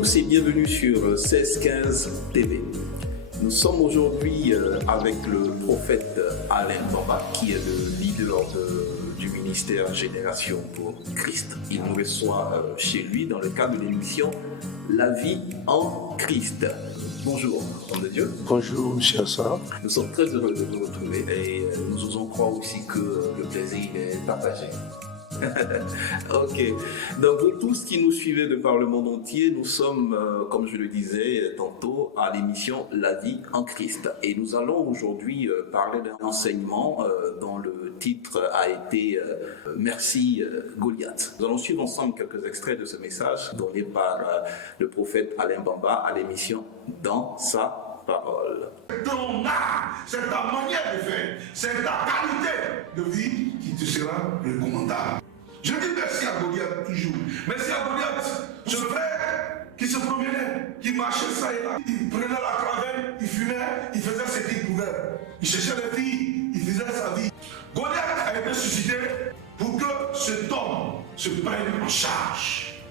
tous et bienvenue sur 1615 TV. Nous sommes aujourd'hui avec le prophète Alain Bamba, qui est le leader du ministère Génération pour Christ. Il nous reçoit chez lui dans le cadre de l'émission La vie en Christ. Bonjour, homme de Dieu. Bonjour, cher Sarah. Nous sommes très heureux de vous retrouver et nous osons croire aussi que le plaisir est partagé. Ok, donc vous tous qui nous suivez de par le monde entier, nous sommes, comme je le disais tantôt, à l'émission La vie en Christ. Et nous allons aujourd'hui parler d'un enseignement dont le titre a été Merci Goliath. Nous allons suivre ensemble quelques extraits de ce message donné par le prophète Alain Bamba à l'émission Dans sa parole. Ton art, c'est ta manière de faire, c'est ta qualité de vie qui te sera recommandable. Je dis merci à Goliath toujours. Merci à Goliath, ce frère qui se promenait, qui marchait ça et là. Il prenait la cravate, il fumait, il faisait ce qu'il pouvait. Il cherchait les filles, il faisait sa vie. Goliath a été suscité pour que cet homme se prenne en charge.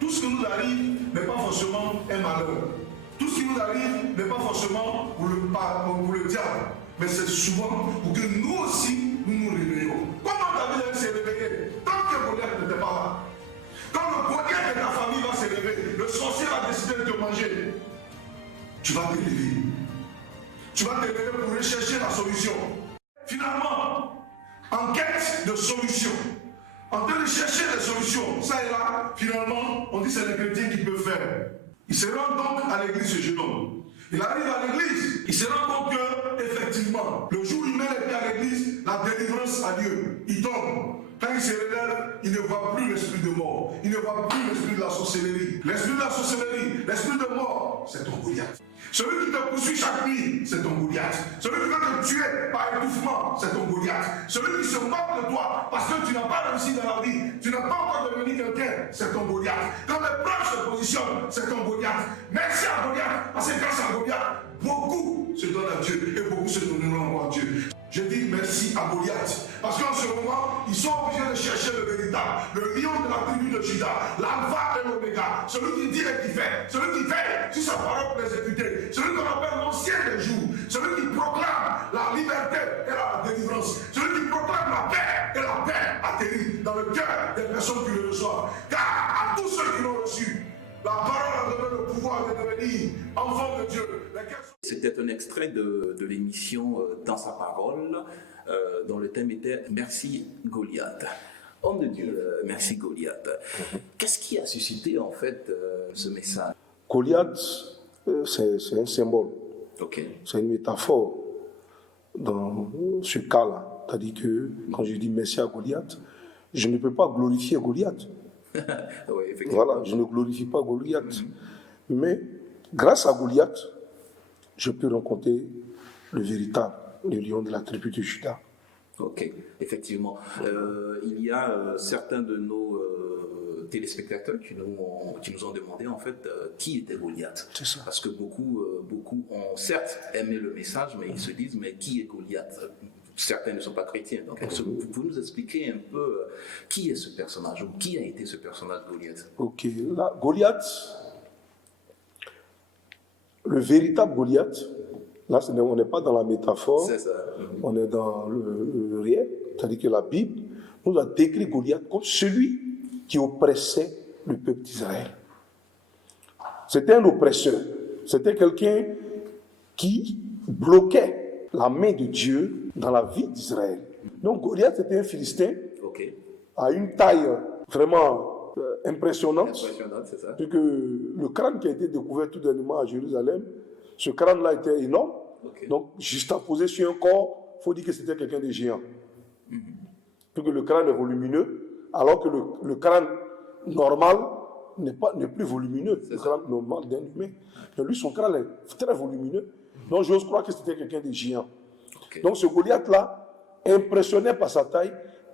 Tout ce qui nous arrive n'est pas forcément un malheur. Tout ce qui nous arrive n'est pas forcément pour le diable, mais c'est souvent pour que nous aussi, nous nous réveillons. Comment David s'est réveillé? Tant que Goliath n'était pas là. Quand le Goliath de ta famille va se réveiller, le sorcier va décider de te manger. Tu vas te lever. Tu vas te lever pour rechercher la solution. Finalement, en quête de solution, en train de chercher des solutions, ça et là, finalement, on dit que c'est les chrétiens qui peuvent faire. Il se rend donc à l'église, ce jeune homme. Il arrive à l'église, il se rend compte que, effectivement, le jour où il met les pieds à l'église, la délivrance a lieu. Il tombe. Quand il se relève, il ne voit plus l'esprit de mort. Il ne voit plus l'esprit de la sorcellerie. L'esprit de la sorcellerie, l'esprit de mort, c'est ton Goliath. Celui qui te poursuit chaque nuit, c'est ton Goliath. Celui qui veut te tuer par étouffement, c'est ton Goliath. Celui qui se moque de toi parce que tu n'as pas réussi dans la vie, tu n'as pas encore devenu quelqu'un, c'est ton Goliath. Quand les branches se positionnent, c'est ton Goliath. Merci à Goliath, parce que grâce à Goliath, beaucoup se donnent à Dieu et beaucoup se donneront encore à Dieu. Je dis merci à Goliath, parce qu'en ce moment, ils sont obligés de chercher le véritable, le lion de la tribu de Juda, l'alpha et l'oméga, celui qui dit et qui fait, celui qui fait sur sa parole pour l'exécuter, celui qu'on appelle l'ancien des jours, celui qui proclame la liberté et la délivrance, celui qui proclame la paix et la paix atterrit dans le cœur des personnes qui le reçoivent. Car à tous ceux qui l'ont reçu, la parole a donné le pouvoir de devenir enfants de Dieu. C'était un extrait de l'émission Dans sa parole, dont le thème était Merci Goliath. Homme de Dieu, merci Goliath. Qu'est-ce qui a suscité en fait ce message? Goliath, c'est un symbole. Okay. C'est une métaphore dans ce cas-là. C'est-à-dire que quand je dis merci à Goliath, je ne peux pas glorifier Goliath. Oui, effectivement. Voilà, je ne glorifie pas Goliath. Mais grâce à Goliath, je peux rencontrer le véritable, le lion de la tribu de Juda. Ok, effectivement. Il y a certains de nos téléspectateurs qui nous ont demandé en fait qui était Goliath. C'est ça. Parce que beaucoup ont certes aimé le message, mais ils se disent mais qui est Goliath? Certains ne sont pas chrétiens. Donc, vous pouvez nous expliquer un peu qui est ce personnage ou qui a été ce personnage Goliath? Ok, là, Goliath, le véritable Goliath, là, on n'est pas dans la métaphore, c'est ça. On est dans le réel, c'est-à-dire que la Bible nous a décrit Goliath comme celui qui oppressait le peuple d'Israël. C'était un oppresseur, c'était quelqu'un qui bloquait la main de Dieu dans la vie d'Israël. Donc Goliath était un Philistin à une taille vraiment impressionnante. C'est ça. Puisque le crâne qui a été découvert tout dernièrement à Jérusalem, ce crâne-là était énorme. Donc juxtaposé sur un corps, il faut dire que c'était quelqu'un de géant. Puisque le crâne est volumineux, alors que le crâne normal n'est plus volumineux, le crâne normal d'un humain. Mais lui, son crâne est très volumineux. Donc j'ose croire que c'était quelqu'un de géant. Donc ce Goliath-là, impressionné par sa taille,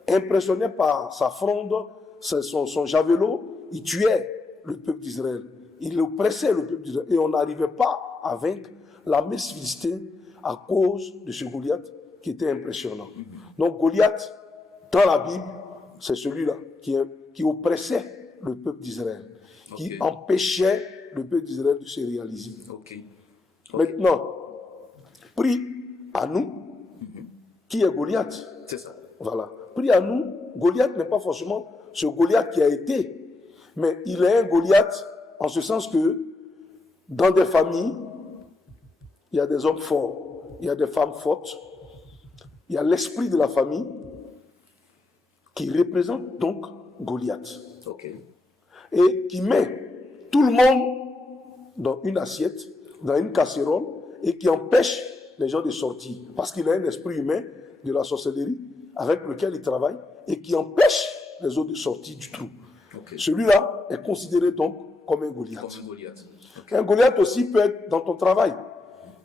impressionné par sa fronde, son javelot, il tuait le peuple d'Israël. Il oppressait le peuple d'Israël. Et on n'arrivait pas à vaincre l'armée philistine à cause de ce Goliath qui était impressionnant. Donc Goliath, dans la Bible, c'est celui-là qui oppressait le peuple d'Israël. qui empêchait le peuple d'Israël de se réaliser. Ok. Maintenant, pris à nous, qui est Goliath? C'est ça. Voilà. Pris à nous, Goliath n'est pas forcément ce Goliath qui a été, mais il est un Goliath en ce sens que dans des familles, il y a des hommes forts, il y a des femmes fortes, il y a l'esprit de la famille qui représente donc Goliath. Ok. Et qui met tout le monde dans une assiette, dans une casserole, et qui empêche les gens de sortir. Parce qu'il a un esprit humain de la sorcellerie avec lequel il travaille et qui empêche les autres de sortir du trou. Okay. Celui-là est considéré donc comme un Goliath. Comme un Goliath. Okay. Un Goliath aussi peut être dans ton travail.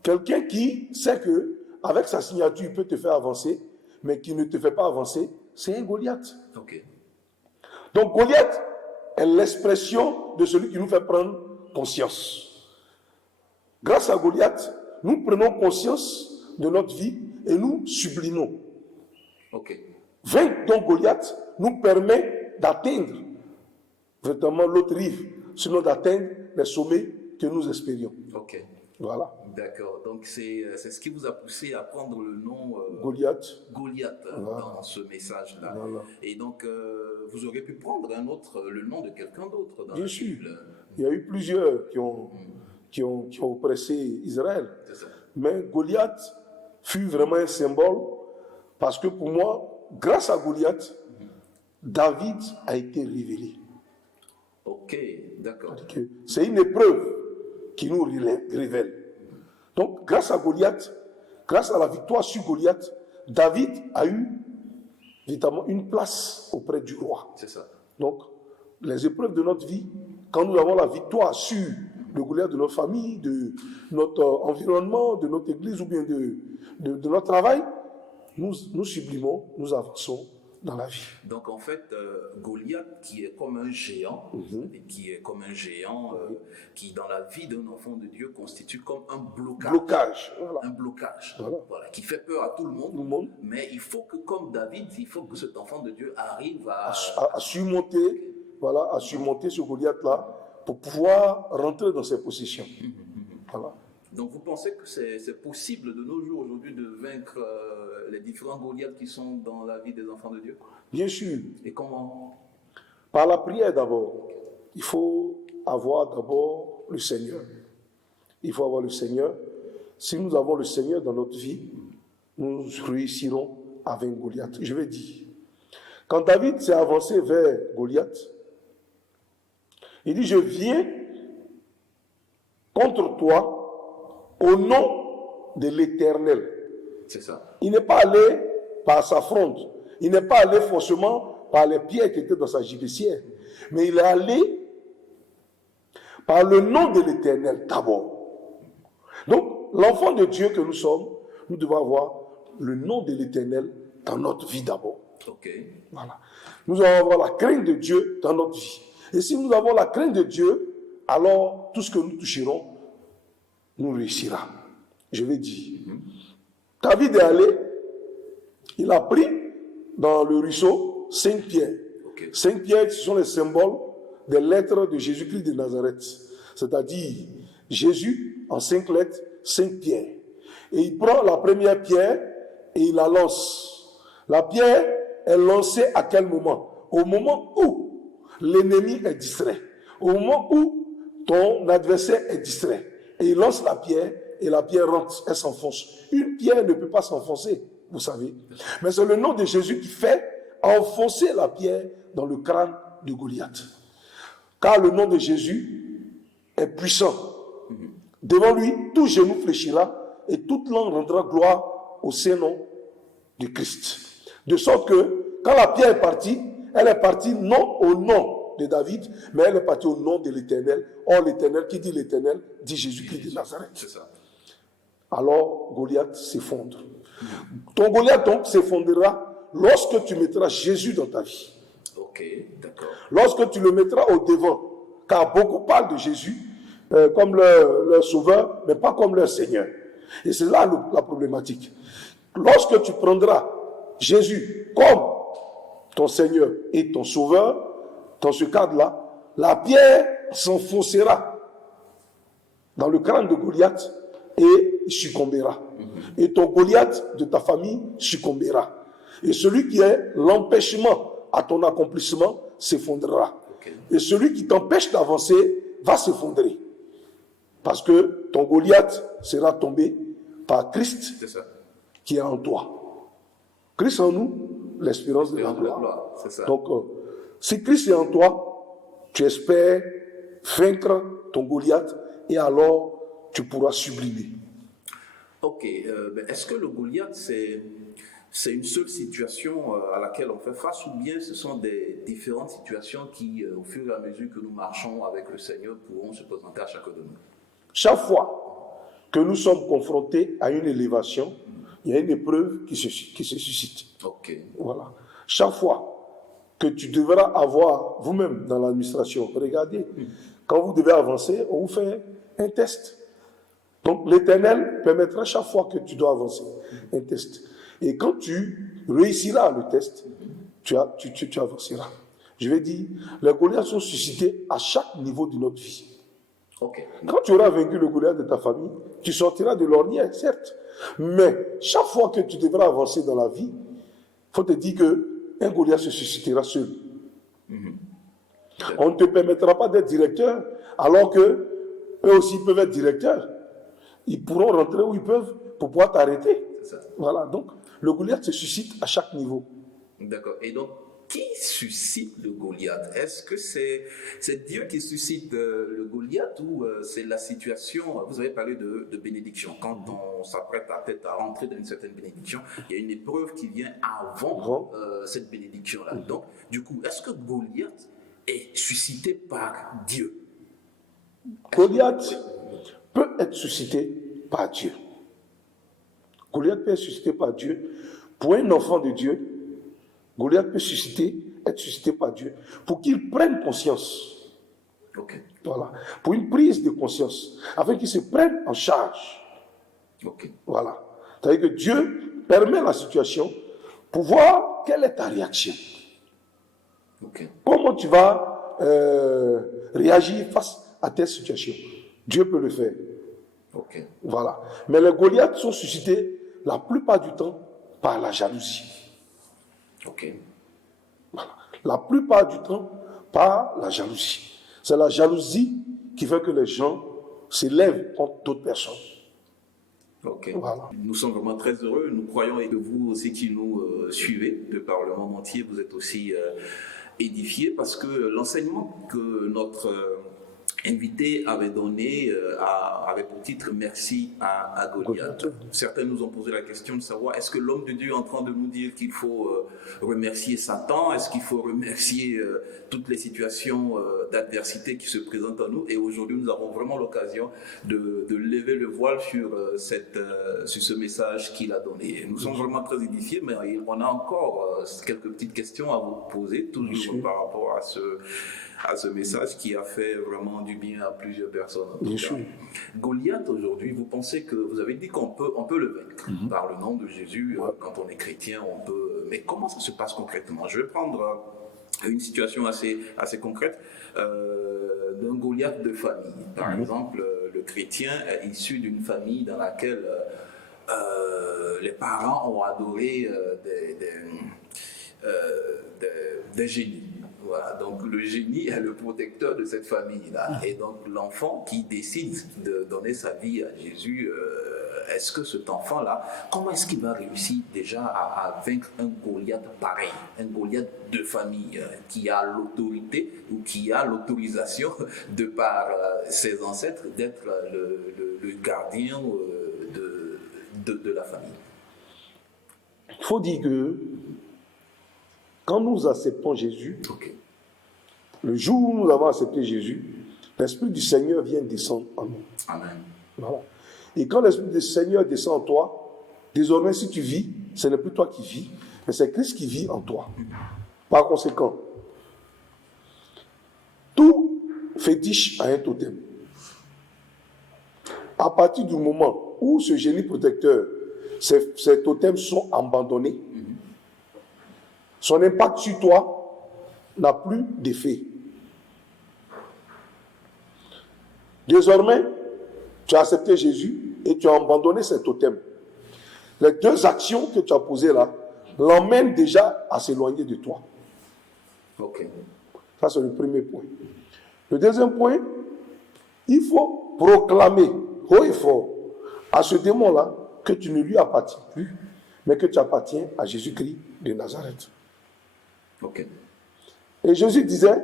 Quelqu'un qui sait que avec sa signature, il peut te faire avancer, mais qui ne te fait pas avancer, c'est un Goliath. Okay. Donc Goliath est l'expression de celui qui nous fait prendre conscience. Grâce à Goliath, nous prenons conscience de notre vie et nous sublimons. Okay. Vaincre donc Goliath nous permet d'atteindre véritablement l'autre rive, sinon d'atteindre les sommets que nous espérions. Ok. Voilà. D'accord. Donc c'est ce qui vous a poussé à prendre le nom Goliath voilà. Dans ce message-là. Voilà. Et donc vous auriez pu prendre le nom de quelqu'un d'autre dans Bien sûr. Il y a eu plusieurs qui ont oppressé Israël. Mais Goliath fut vraiment un symbole parce que pour moi, grâce à Goliath, David a été révélé. Ok, d'accord. C'est une épreuve qui nous révèle. Donc, grâce à Goliath, grâce à la victoire sur Goliath, David a eu évidemment une place auprès du roi. C'est ça. Donc, les épreuves de notre vie, quand nous avons la victoire sur le Goliath de notre famille, de notre environnement, de notre église ou bien de notre travail, nous sublimons, nous avançons dans la vie. Donc en fait, Goliath qui est comme un géant, qui dans la vie d'un enfant de Dieu constitue comme un blocage. Voilà. Un blocage, voilà, qui fait peur à tout le monde. Mais il faut que, comme David, il faut que cet enfant de Dieu arrive à surmonter, voilà, à surmonter ce Goliath-là pour pouvoir rentrer dans ses possessions. Voilà. Donc vous pensez que c'est possible de nos jours aujourd'hui de vaincre les différents Goliaths qui sont dans la vie des enfants de Dieu? Bien sûr. Et comment? Par la prière d'abord. Il faut avoir d'abord le Seigneur. Il faut avoir le Seigneur. Si nous avons le Seigneur dans notre vie, nous réussirons à vaincre Goliath. Je vais dire, quand David s'est avancé vers Goliath, il dit, je viens contre toi au nom de l'Éternel. C'est ça. Il n'est pas allé par sa fronde. Il n'est pas allé forcément par les pierres qui étaient dans sa gibecière. Mais il est allé par le nom de l'Éternel d'abord. Donc, l'enfant de Dieu que nous sommes, nous devons avoir le nom de l'Éternel dans notre vie d'abord. Ok. Voilà. Nous devons avoir la crainte de Dieu dans notre vie. Et si nous avons la crainte de Dieu, alors tout ce que nous toucherons nous réussira. Je vais dire. David est allé, il a pris dans le ruisseau 5 pierres. Okay. 5 pierres, ce sont les symboles des lettres de Jésus-Christ de Nazareth. C'est-à-dire Jésus en 5 lettres, 5 pierres. Et il prend la première pierre et il la lance. La pierre est lancée à quel moment? Au moment où l'ennemi est distrait. Au moment où ton adversaire est distrait. Et il lance la pierre, et la pierre rentre, elle s'enfonce. Une pierre ne peut pas s'enfoncer, vous savez. Mais c'est le nom de Jésus qui fait enfoncer la pierre dans le crâne de Goliath. Car le nom de Jésus est puissant. Devant lui, tout genou fléchira, et toute langue rendra gloire au Saint-Nom de Christ. De sorte que, quand la pierre est partie, elle est partie non au nom de David, mais elle est partie au nom de l'Éternel. Or, l'Éternel, qui dit l'Éternel, dit Jésus-Christ de Nazareth. C'est ça. Alors, Goliath s'effondre. Ton Goliath, donc, s'effondrera lorsque tu mettras Jésus dans ta vie. Ok, d'accord. Lorsque tu le mettras au devant, car beaucoup parlent de Jésus comme leur sauveur, mais pas comme leur Seigneur. Et c'est là la problématique. Lorsque tu prendras Jésus comme ton Seigneur et ton sauveur, dans ce cadre-là, la pierre s'enfoncera dans le crâne de Goliath et il succombera. Et ton Goliath de ta famille succombera. Et celui qui est l'empêchement à ton accomplissement s'effondrera. Et celui qui t'empêche d'avancer va s'effondrer. Parce que ton Goliath sera tombé par Christ qui est en toi. Christ en nous, l'espérance de la gloire. Donc, si Christ est en toi, tu espères vaincre ton Goliath et alors tu pourras sublimer. Ok, est-ce que le Goliath, c'est une seule situation à laquelle on fait face, ou bien ce sont des différentes situations qui, au fur et à mesure que nous marchons avec le Seigneur, pourront se présenter à chacun de nous? Chaque fois que nous sommes confrontés à une élévation, il y a une épreuve qui se suscite. Ok. Voilà. Chaque fois que tu devras avoir, vous-même dans l'administration, regardez, quand vous devez avancer, on vous fait un test. Donc l'Éternel permettra chaque fois que tu dois avancer un test. Et quand tu réussiras le test, tu avanceras. Je vais dire, les Goliaths sont suscités à chaque niveau de notre vie. Okay. Quand tu auras vaincu le Goliath de ta famille, tu sortiras de l'ornière, certes. Mais chaque fois que tu devras avancer dans la vie, il faut te dire qu'un Goliath se suscitera seul. On ne te permettra pas d'être directeur, alors qu'eux aussi peuvent être directeurs. Ils pourront rentrer où ils peuvent pour pouvoir t'arrêter. Voilà, donc le Goliath se suscite à chaque niveau. D'accord. Et donc, qui suscite le Goliath? Est-ce que c'est Dieu qui suscite le Goliath, ou c'est la situation? Vous avez parlé de bénédiction. Quand on s'apprête peut-être à rentrer dans une certaine bénédiction, il y a une épreuve qui vient avant cette bénédiction-là. Donc, du coup, est-ce que Goliath est suscité par Dieu? Goliath peut être suscité par Dieu. Goliath peut être suscité par Dieu. Pour un enfant de Dieu, Goliath peut être suscité par Dieu pour qu'il prenne conscience. Okay. Voilà. Pour une prise de conscience, afin qu'il se prenne en charge. Okay. Voilà. C'est-à-dire que Dieu permet la situation pour voir quelle est ta réaction. Okay. Comment tu vas réagir face à telle situation. Dieu peut le faire. Okay. Voilà. Mais les Goliaths sont suscités la plupart du temps par la jalousie. Okay. Voilà. La plupart du temps par la jalousie. C'est la jalousie qui fait que les gens s'élèvent contre d'autres personnes. Okay. Voilà. Nous sommes vraiment très heureux. Nous croyons, et de vous aussi qui nous suivez de par le monde entier, vous êtes aussi édifiés, parce que l'enseignement que notre invité avait donné avait pour titre « Merci à Goliath ». Certains nous ont posé la question de savoir, est-ce que l'homme de Dieu est en train de nous dire qu'il faut remercier Satan? Est-ce qu'il faut remercier toutes les situations d'adversité qui se présentent à nous? Et aujourd'hui, nous avons vraiment l'occasion de lever le voile sur ce message qu'il a donné. Nous sommes vraiment très édifiés, mais on a encore quelques petites questions à vous poser, toujours par rapport à ce message qui a fait vraiment du bien à plusieurs personnes. Goliath, aujourd'hui, vous pensez que, vous avez dit qu'on peut le vaincre par le nom de Jésus, quand on est chrétien, on peut, mais comment ça se passe concrètement? Je vais prendre une situation assez concrète d'un Goliath de famille. Par exemple, le chrétien est issu d'une famille dans laquelle les parents ont adoré des génies. Voilà, donc le génie est le protecteur de cette famille-là. Et donc l'enfant qui décide de donner sa vie à Jésus, est-ce que cet enfant-là, comment est-ce qu'il va réussir déjà à vaincre un Goliath pareil, un Goliath de famille qui a l'autorité ou qui a l'autorisation de par ses ancêtres d'être le gardien de la famille? Il faut dire que quand nous acceptons Jésus, le jour où nous avons accepté Jésus, l'Esprit du Seigneur vient descendre en nous. Amen. Voilà. Et quand l'Esprit du Seigneur descend en toi, désormais si tu vis, ce n'est plus toi qui vis, mais c'est Christ qui vit en toi. Par conséquent, tout fétiche a un totem. À partir du moment où ce génie protecteur, ces totems sont abandonnés, son impact sur toi n'a plus d'effet. Désormais, tu as accepté Jésus et tu as abandonné cet totem. Les deux actions que tu as posées là l'emmènent déjà à s'éloigner de toi. Ok. Ça, c'est le premier point. Le deuxième point, il faut proclamer haut et fort à ce démon-là que tu ne lui appartiens plus, mais que tu appartiens à Jésus-Christ de Nazareth. Ok. Et Jésus disait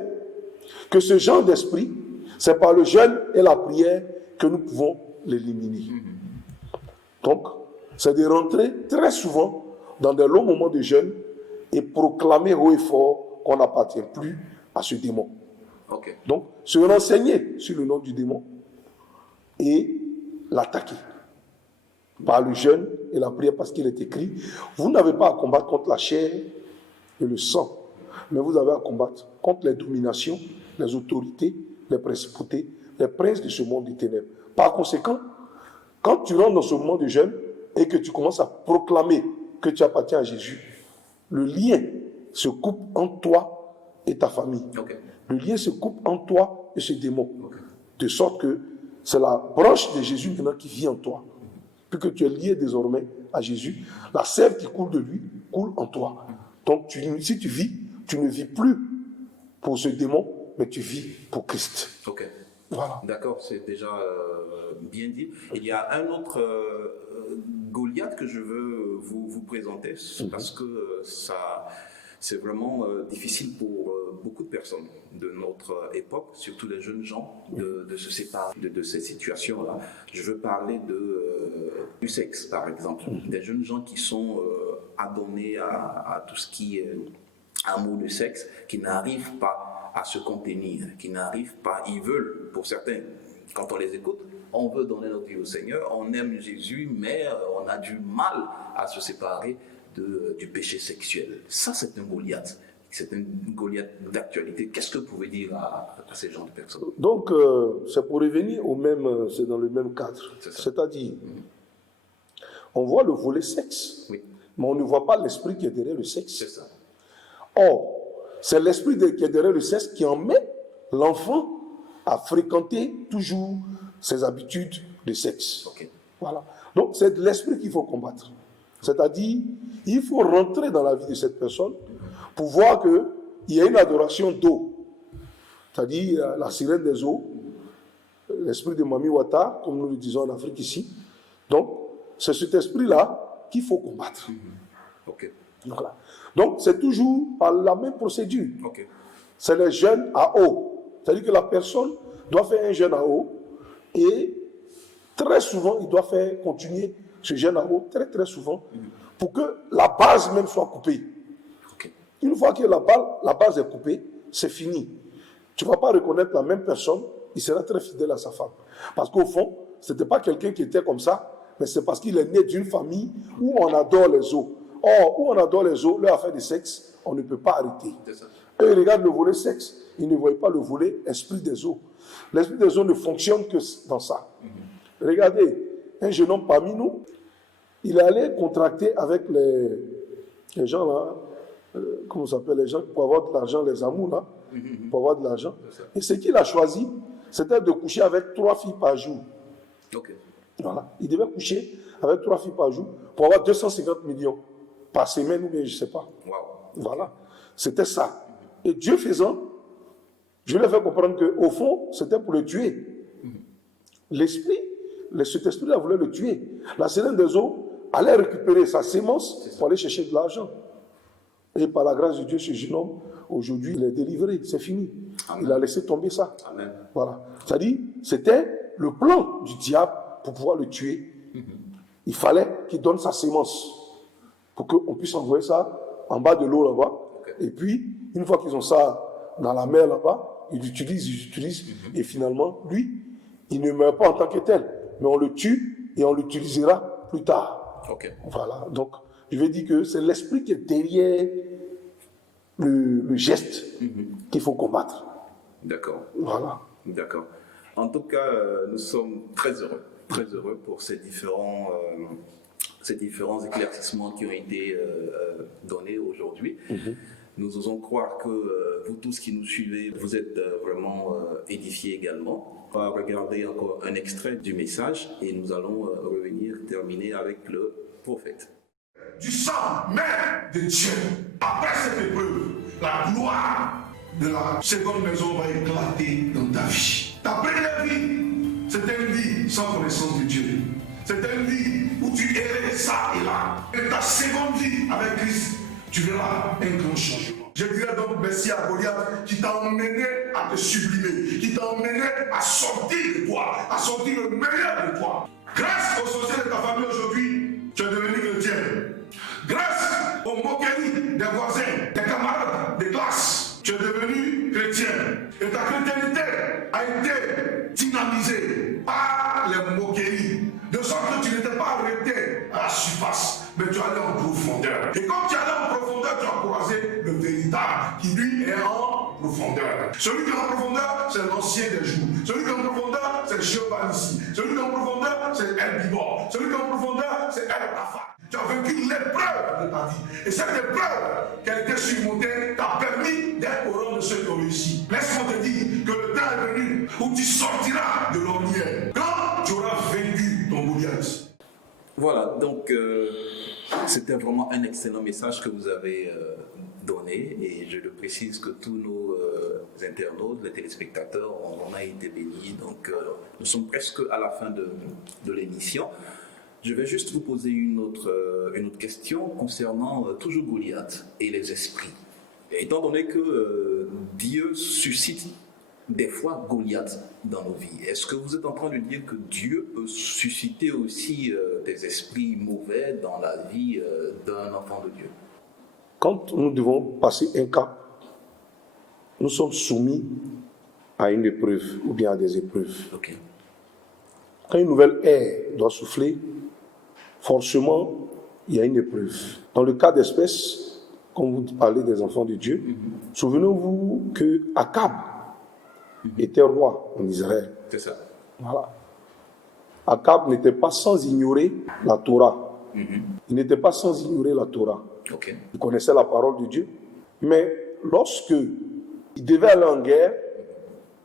que ce genre d'esprit, c'est par le jeûne et la prière que nous pouvons l'éliminer. Donc, c'est de rentrer très souvent dans des longs moments de jeûne et proclamer haut et fort qu'on n'appartient plus à ce démon. Ok. Donc, se renseigner sur le nom du démon et l'attaquer par le jeûne et la prière, parce qu'il est écrit, vous n'avez pas à combattre contre la chair et le sang, mais vous avez à combattre contre les dominations, les autorités, les principautés, les princes de ce monde des ténèbres. Par conséquent, quand tu rentres dans ce moment de jeûne et que tu commences à proclamer que tu appartiens à Jésus, le lien se coupe entre toi et ta famille. Ok. Le lien se coupe entre toi et ce démon. Ok. De sorte que c'est la branche de Jésus maintenant qui vit en toi. Puis que tu es lié désormais à Jésus, la sève qui coule de lui coule en toi. Donc si tu vis, tu ne vis plus pour ce démon, mais tu vis pour Christ. Ok. Voilà. D'accord, c'est déjà bien dit. Il y a un autre Goliath que je veux vous présenter, parce que ça, c'est vraiment difficile pour beaucoup de personnes de notre époque, surtout les jeunes gens, de se séparer de ces situations-là. Je veux parler du sexe, par exemple. Des jeunes gens qui sont adonnés à tout ce qui est amour du sexe, qui n'arrivent pas à se contenir, qui n'arrivent pas, ils veulent, pour certains, quand on les écoute, on veut donner notre vie au Seigneur, on aime Jésus, mais on a du mal à se séparer du péché sexuel. Ça, c'est un Goliath. C'est un Goliath d'actualité. Qu'est-ce que vous pouvez dire à ces gens de personnes? Donc, c'est pour revenir au même, c'est dans le même cadre. C'est-à-dire, on voit le volet sexe, oui, mais on ne voit pas l'esprit qui est derrière le sexe. C'est ça. Or, c'est l'esprit qui est derrière le sexe qui emmène l'enfant à fréquenter toujours ses habitudes de sexe. Okay. Voilà. Donc, c'est l'esprit qu'il faut combattre. C'est-à-dire, il faut rentrer dans la vie de cette personne pour voir qu'il y a une adoration d'eau. C'est-à-dire la sirène des eaux, l'esprit de Mami Wata, comme nous le disons en Afrique ici. Donc, c'est cet esprit-là qu'il faut combattre. Okay. Voilà. Donc, c'est toujours par la même procédure. Okay. C'est le jeûne à eau. C'est-à-dire que la personne doit faire un jeûne à eau et très souvent, il doit faire continuer ce jeûne à eau très très souvent pour que la base même soit coupée. Okay. Une fois que la base est coupée, c'est fini. Tu ne vas pas reconnaître la même personne, il sera très fidèle à sa femme. Parce qu'au fond, ce n'était pas quelqu'un qui était comme ça, mais c'est parce qu'il est né d'une famille où on adore les eaux. Or, où on adore les eaux, leur affaire de sexe, on ne peut pas arrêter. Eux, ils regardent le volet sexe, ils ne voient pas le volet esprit des eaux. L'esprit des eaux ne fonctionne que dans ça. Regardez, un jeune homme parmi nous, il est allé contracter avec les gens là, comment ça s'appelle, les gens pour avoir de l'argent, les amours là, pour avoir de l'argent. Et ce qu'il a choisi, c'était de coucher avec 3 filles par jour. Okay. Voilà. Il devait coucher avec 3 filles par jour pour avoir 250 millions par semaine ou bien je ne sais pas. Wow. Voilà. C'était ça. Et Dieu faisant, je lui ai fait comprendre qu'au fond, c'était pour le tuer. L'esprit, cet esprit-là voulait le tuer. La sirène des eaux allait récupérer sa sémence pour aller chercher de l'argent. Et par la grâce de Dieu, ce jeune homme, aujourd'hui, il est délivré. C'est fini. Amen. Il a laissé tomber ça. Amen. Voilà. C'est-à-dire, c'était le plan du diable pour pouvoir le tuer. Il fallait qu'il donne sa sémence pour qu'on puisse envoyer ça en bas de l'eau là-bas. Okay. Et puis, une fois qu'ils ont ça dans la mer là-bas, ils l'utilisent. Et finalement, lui, il ne meurt pas en tant que tel. Mais on le tue et on l'utilisera plus tard. Okay. Voilà. Donc, je vais dire que c'est l'esprit qui est derrière le geste qu'il faut combattre. D'accord. Voilà. D'accord. En tout cas, nous sommes très heureux pour ces différents éclaircissements qui ont été donnés aujourd'hui. Nous osons croire que vous tous qui nous suivez, vous êtes vraiment édifiés également. On va regarder encore un extrait du message et nous allons revenir terminer avec le prophète. Du sang même de Dieu. Après cette épreuve, la gloire de la seconde maison va éclater dans ta vie. Ta première vie, c'était une vie sans connaissance de Dieu. C'était une vie où tu errais ça et là. Et ta seconde vie avec Christ, tu verras un grand changement. Je dirais donc merci à Goliath qui t'a emmené à te sublimer, qui t'a emmené à sortir de toi, à sortir le meilleur de toi. Grâce aux sorciers de ta famille aujourd'hui, tu es devenu chrétien. Grâce aux moqueries des voisins, des camarades, des classes, tu es devenu chrétien. Et ta chrétienté a été dynamisée par les moqueries. De sorte que tu n'étais pas arrêté à la surface, mais tu allais en profondeur. Et comme tu allais en profondeur, tu as croisé le véritable qui lui est en profondeur. Celui qui est en profondeur, c'est l'ancien des jours. Celui qui est en profondeur, c'est Jéhovah ici. Celui qui est en profondeur, c'est El Bibor. Celui qui est en profondeur, c'est El Rafa. Tu as vécu l'épreuve de ta vie. Et cette épreuve qui a été surmontée t'a permis d'être au rang de ceux qui ont réussi. Laisse-moi te dire que le temps est venu où tu sortiras de l'ornière. Quand tu auras vaincu ton Goliath. Voilà, donc c'était vraiment un excellent message que vous avez donné et je le précise que tous nos internautes, les téléspectateurs, on a été bénis. Donc nous sommes presque à la fin de l'émission. Je vais juste vous poser une autre question concernant toujours Goliath et les esprits. Étant donné que Dieu suscite des fois Goliath dans nos vies, est-ce que vous êtes en train de dire que Dieu peut susciter aussi des esprits mauvais dans la vie d'un enfant de Dieu? Quand nous devons passer un cap, nous sommes soumis à une épreuve ou bien à des épreuves. Okay. Quand une nouvelle ère doit souffler, forcément, il y a une épreuve. Dans le cas d'espèce, quand vous parlez des enfants de Dieu, souvenez-vous que Akab était roi en Israël. C'est ça. Voilà. Akab n'était pas sans ignorer la Torah. Il n'était pas sans ignorer la Torah. Okay. Il connaissait la parole de Dieu. Mais lorsque il devait aller en guerre,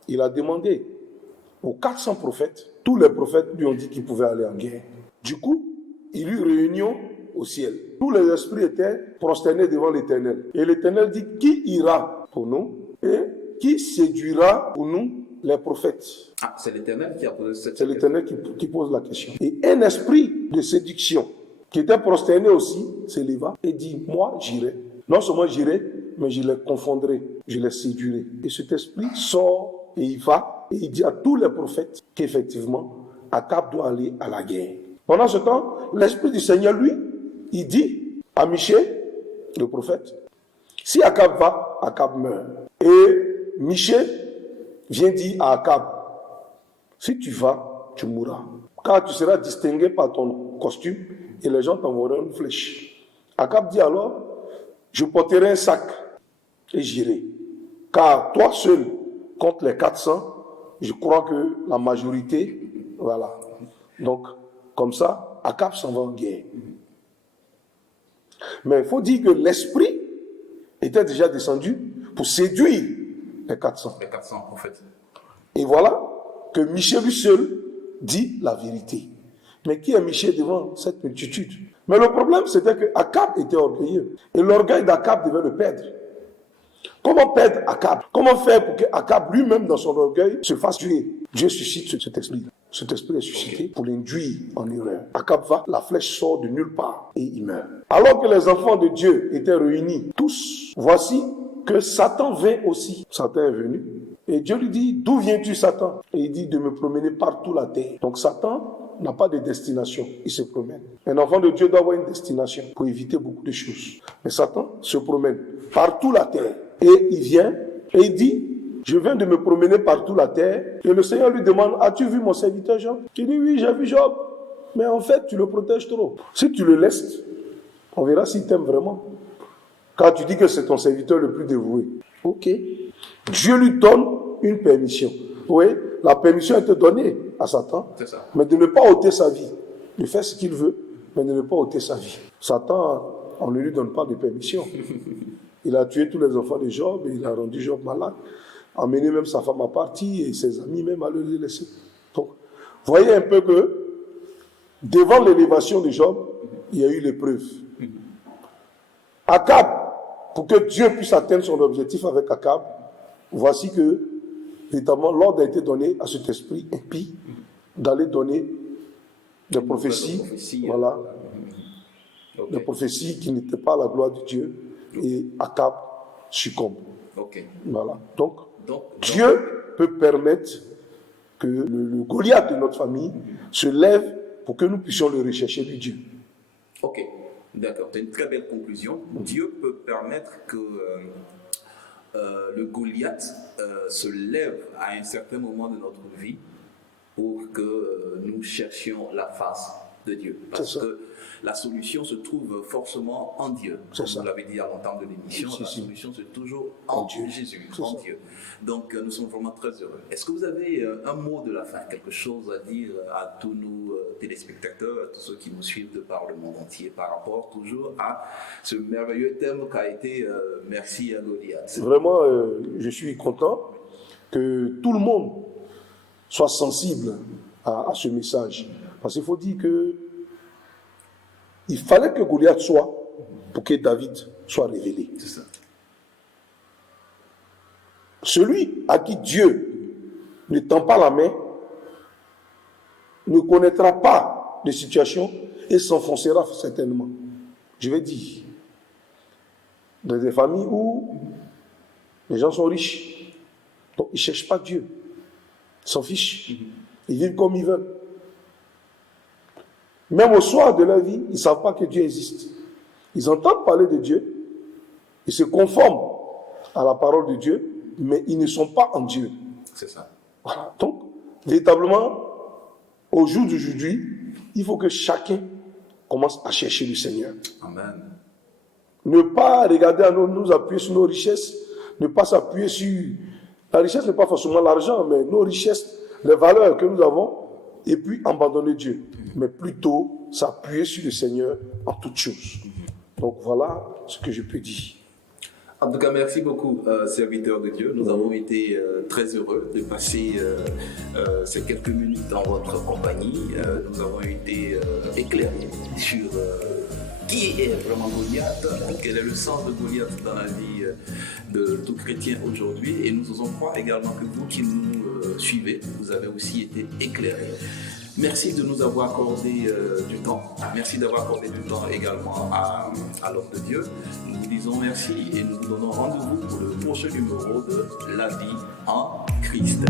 il a demandé aux 400 prophètes. Tous les prophètes lui ont dit qu'ils pouvaient aller en guerre. Du coup, il y eut réunion au ciel. Tous les esprits étaient prosternés devant l'Éternel. Et l'Éternel dit, qui ira pour nous et qui séduira pour nous les prophètes? Ah, c'est l'Éternel qui a posé cette question. C'est l'Éternel qui pose la question. Et un esprit de séduction qui était prosterné aussi s'éleva et dit, moi j'irai. Non seulement j'irai, mais je les confondrai, je les séduirai. Et cet esprit sort et il va et il dit à tous les prophètes qu'effectivement, Akab doit aller à la guerre. Pendant ce temps, l'Esprit du Seigneur, lui, il dit à Michée, le prophète, si Akab va, Akab meurt. Et Michée vient dire à Akab, si tu vas, tu mourras. Car tu seras distingué par ton costume et les gens t'enverront une flèche. Akab dit alors, je porterai un sac et j'irai. Car toi seul, contre les 400, je crois que la majorité, voilà. Donc, comme ça, Akab s'en va en guerre. Mais il faut dire que l'esprit était déjà descendu pour séduire les 400. Les 400 prophètes. Et voilà que Michée lui seul dit la vérité. Mais qui est Michée devant cette multitude? Mais le problème, c'était que Akab était orgueilleux. Et l'orgueil d'Akab devait le perdre. Comment perdre Akab? Comment faire pour que Akab lui-même, dans son orgueil, se fasse tuer? Dieu suscite cet esprit. Cet esprit est suscité pour l'induire en erreur. Akab va, la flèche sort de nulle part et il meurt. Alors que les enfants de Dieu étaient réunis, tous, voici que Satan vint aussi. Satan est venu. Et Dieu lui dit, d'où viens-tu, Satan? Et il dit, de me promener partout la terre. Donc Satan n'a pas de destination, il se promène. Un enfant de Dieu doit avoir une destination pour éviter beaucoup de choses. Mais Satan se promène partout la terre. Et il vient et il dit, je viens de me promener partout la terre. Et le Seigneur lui demande, as-tu vu mon serviteur Job? Il dit, oui, j'ai vu Job. Mais en fait, tu le protèges trop. Si tu le laisses, on verra s'il t'aime vraiment. Car tu dis que c'est ton serviteur le plus dévoué. Ok. Dieu lui donne une permission. Oui, la permission est donnée à Satan. C'est ça. Mais de ne pas ôter sa vie. Il fait ce qu'il veut, mais de ne pas ôter sa vie. Satan, on ne lui donne pas de permission. Il a tué tous les enfants de Job et il a rendu Job malade. Amené même sa femme à partir et ses amis même à le laisser. Donc, voyez un peu que devant l'élévation de Job, il y a eu l'épreuve. Akab, pour que Dieu puisse atteindre son objectif avec Akab, voici que, véritablement, l'ordre a été donné à cet esprit impie d'aller donner des prophéties, voilà, des prophéties qui n'étaient pas à la gloire de Dieu, et Akab succombe. Voilà. Donc, Dieu peut permettre que le Goliath de notre famille se lève pour que nous puissions le rechercher du Dieu. Ok, d'accord. C'est une très belle conclusion. Dieu peut permettre que le Goliath se lève à un certain moment de notre vie pour que nous cherchions la face de Dieu. Parce que la solution se trouve forcément en Dieu. Comme vous l'avez dit à l'entame de l'émission, la solution c'est toujours en Dieu, Jésus, en Dieu. Donc nous sommes vraiment très heureux. Est-ce que vous avez un mot de la fin, quelque chose à dire à tous nos téléspectateurs, à tous ceux qui nous suivent de par le monde entier, par rapport toujours à ce merveilleux thème qu'a été Merci à Goliath? Vraiment, je suis content que tout le monde soit sensible à ce message. Parce qu'il faut dire que il fallait que Goliath soit pour que David soit révélé. C'est ça. Celui à qui Dieu ne tend pas la main ne connaîtra pas de situation et s'enfoncera certainement. Je vais dire, dans des familles où les gens sont riches, donc ils ne cherchent pas Dieu, ils s'en fichent, ils vivent comme ils veulent. Même au soir de leur vie, ils ne savent pas que Dieu existe. Ils entendent parler de Dieu, ils se conforment à la parole de Dieu, mais ils ne sont pas en Dieu. C'est ça. Voilà. Donc, véritablement, au jour d'aujourd'hui, il faut que chacun commence à chercher le Seigneur. Amen. Ne pas regarder à nous appuyer sur nos richesses, ne pas s'appuyer sur... La richesse n'est pas forcément l'argent, mais nos richesses, les valeurs que nous avons, et puis abandonner Dieu, mais plutôt s'appuyer sur le Seigneur en toutes choses. Donc voilà ce que je peux dire. En tout cas, merci beaucoup, serviteur de Dieu. Nous avons été très heureux de passer ces quelques minutes dans votre compagnie. Nous avons été éclairés sur qui est vraiment Goliath, quel est le sens de Goliath dans la vie de tout chrétien aujourd'hui. Et nous osons croire également que vous qui nous suivez, vous avez aussi été éclairés. Merci de nous avoir accordé du temps. Merci d'avoir accordé du temps également à l'homme de Dieu. Nous vous disons merci et nous vous donnons rendez-vous pour le prochain numéro de La vie en Christ.